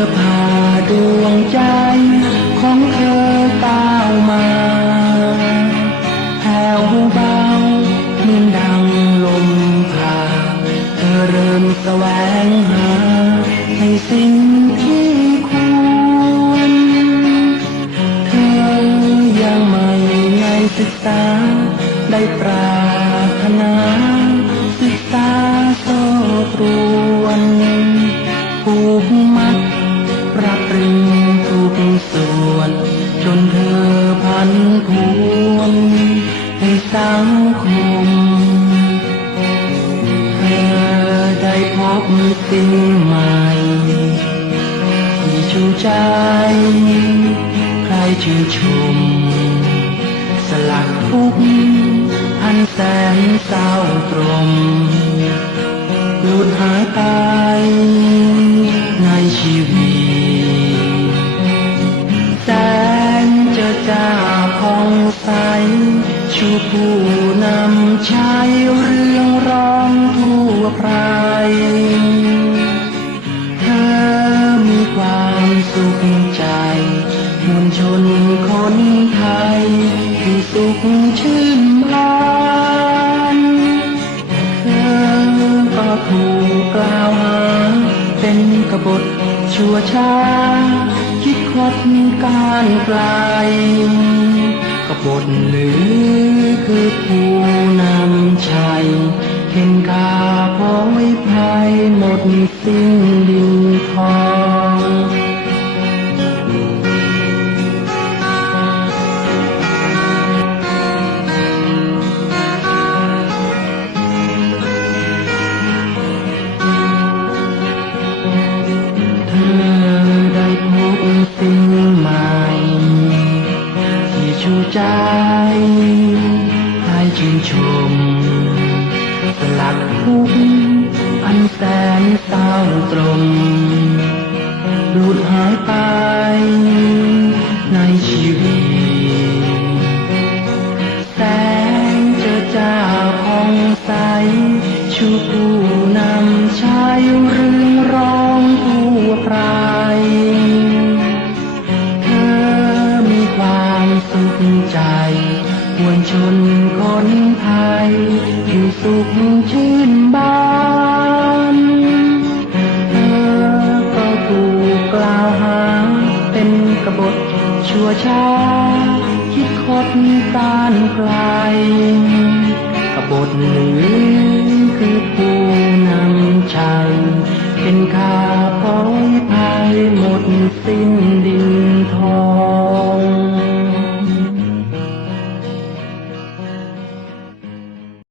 ธอพาดวงใจของเธอก้าวมาแผ่วเบาเหมือนดังลมพาเธอเริ่มแสวงหาในสิ่งที่ควร เธอยังไม่ไงศึกษาได้ปรารถนา พันพวนให้สังคมเธอได้พบสิ่งใหม่ที่ชูใจ ใครชื่นชม สลักทุกอันแสนเศร้าตรมหลุดหายไป ใสชูผู้นำชายเรื่องร้องทั่วไพรเธอมีความสุขใจมวลชนคนไทยที่สุขชื่นบานเธอก็ถูกกล่าวหาเป็นกบฏชั่วช้าคิดคดการไกล บทหรือคือผู้นำชัยเห็นข้าพ้อยภัยหมดสิ้นดิน สลักทุกอันแสนเศร้าตรมหลุดหายไปในชีวิต แสงเจอจ้าผ่องใสชูผู้นำชายเรืองร้องทั่วไพรเธอมีความสุขใจมวลชน คนไทย อยู่สุขชื่นบานเธอก็ถูกกล่าวหา เป็นกบฏชั่วช้า คิดคดการไกลกบฏหรือคือผู้นำชัยเป็นข้าพ้อยภัยหมดสิ้น